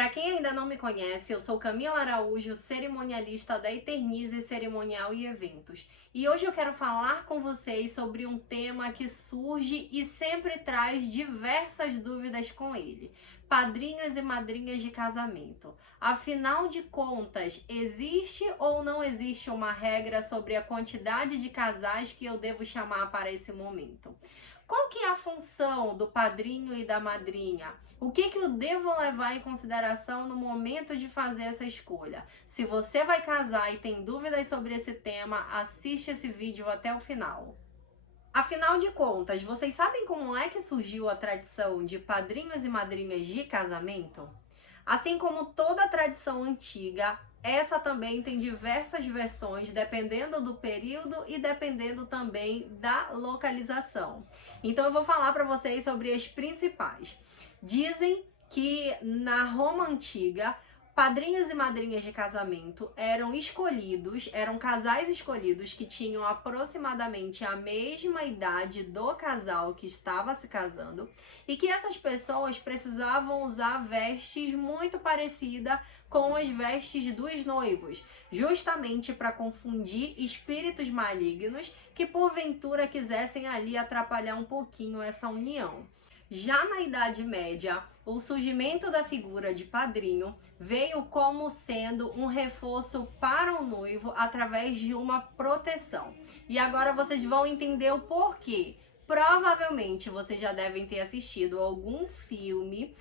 Para quem ainda não me conhece, eu sou Camila Araújo, cerimonialista da Eternize Cerimonial e Eventos. E hoje eu quero falar com vocês sobre um tema que surge e sempre traz diversas dúvidas com ele: padrinhos e madrinhas de casamento. Afinal de contas, existe ou não existe uma regra sobre a quantidade de casais que eu devo chamar para esse momento? Qual que é a função do padrinho e da madrinha? O que eu devo levar em consideração no momento de fazer essa escolha? Se você vai casar e tem dúvidas sobre esse tema, assiste esse vídeo até o final. Afinal de contas, vocês sabem como é que surgiu a tradição de padrinhos e madrinhas de casamento? Assim como toda tradição antiga, essa também tem diversas versões, dependendo do período e dependendo também da localização. Então eu vou falar para vocês sobre as principais. Dizem que na Roma antiga, padrinhos e madrinhas de casamento eram casais escolhidos que tinham aproximadamente a mesma idade do casal que estava se casando e que essas pessoas precisavam usar vestes muito parecidas com as vestes dos noivos, justamente para confundir espíritos malignos que porventura quisessem ali atrapalhar um pouquinho essa união. Já na Idade Média, o surgimento da figura de padrinho veio como sendo um reforço para o noivo através de uma proteção. E agora vocês vão entender o porquê. Provavelmente vocês já devem ter assistido algum filme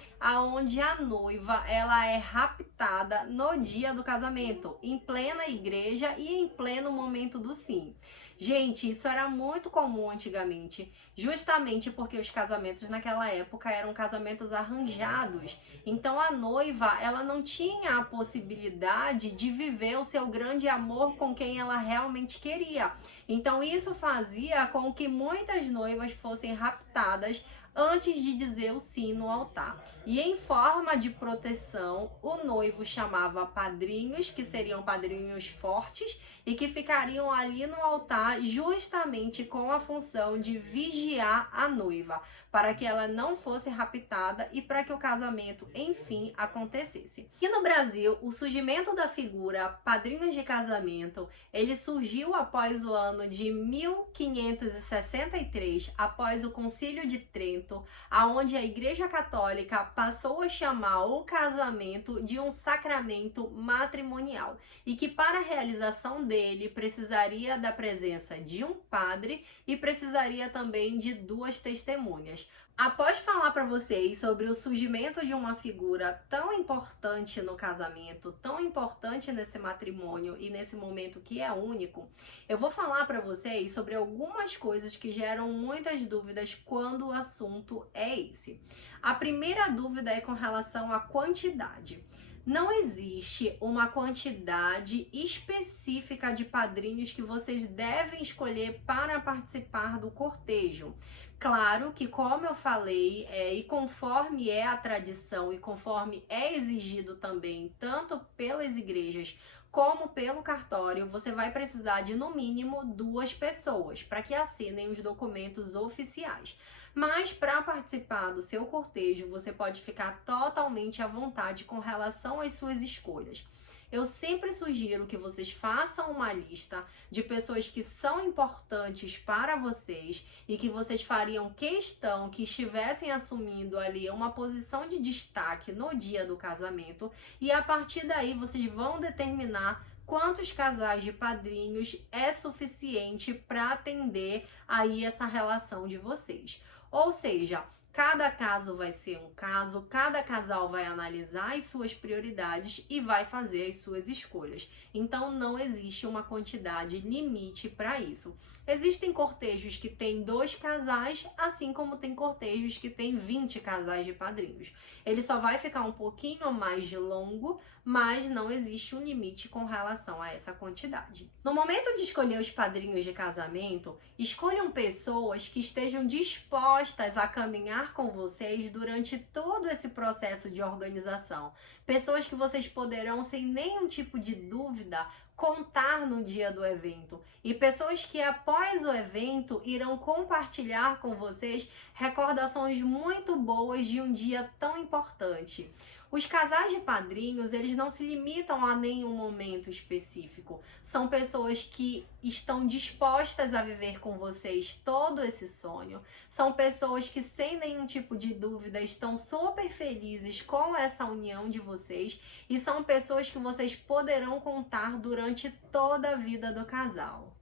onde a noiva ela é raptada no dia do casamento, em plena igreja e em pleno momento do sim. Gente, isso era muito comum antigamente, justamente porque os casamentos naquela época eram casamentos arranjados. Então a noiva, ela não tinha a possibilidade de viver o seu grande amor com quem ela realmente queria. Então isso fazia com que muitas noivas fossem raptadas antes de dizer o sim no altar. E em forma de proteção, o noivo chamava padrinhos, que seriam padrinhos fortes e que ficariam ali no altar justamente com a função de vigiar a noiva, para que ela não fosse raptada e para que o casamento, enfim, acontecesse. E no Brasil, o surgimento da figura padrinhos de casamento, ele surgiu após o ano de 1563, após o Concílio de Trento, aonde a Igreja Católica passou a chamar o casamento de um sacramento matrimonial e que para a realização dele precisaria da presença de um padre e precisaria também de duas testemunhas. Após falar para vocês sobre o surgimento de uma figura tão importante no casamento, tão importante nesse matrimônio e nesse momento que é único, eu vou falar para vocês sobre algumas coisas que geram muitas dúvidas quando o assunto é esse. A primeira dúvida é com relação à quantidade. Não existe uma quantidade específica de padrinhos que vocês devem escolher para participar do cortejo. Claro que, como eu falei, e conforme é a tradição e conforme é exigido também, tanto pelas igrejas como pelo cartório, você vai precisar de no mínimo 2 pessoas para que assinem os documentos oficiais. Mas para participar do seu cortejo, você pode ficar totalmente à vontade com relação às suas escolhas. Eu sempre sugiro que vocês façam uma lista de pessoas que são importantes para vocês e que vocês fariam questão que estivessem assumindo ali uma posição de destaque no dia do casamento, e a partir daí vocês vão determinar quantos casais de padrinhos é suficiente para atender aí essa relação de vocês. Ou seja, cada caso vai ser um caso, cada casal vai analisar as suas prioridades e vai fazer as suas escolhas. Então não existe uma quantidade limite para isso. Existem cortejos que têm 2 casais, assim como tem cortejos que têm 20 casais de padrinhos. Ele só vai ficar um pouquinho mais longo, mas não existe um limite com relação a essa quantidade. No momento de escolher os padrinhos de casamento, escolham pessoas que estejam dispostas a caminhar com vocês durante todo esse processo de organização. Pessoas que vocês poderão, sem nenhum tipo de dúvida, contar no dia do evento, e pessoas que após o evento irão compartilhar com vocês recordações muito boas de um dia tão importante. Os casais de padrinhos, eles não se limitam a nenhum momento específico. São pessoas que estão dispostas a viver com vocês todo esse sonho. São pessoas que, sem nenhum tipo de dúvida, estão super felizes com essa união de vocês, e são pessoas que vocês poderão contar durante toda a vida do casal.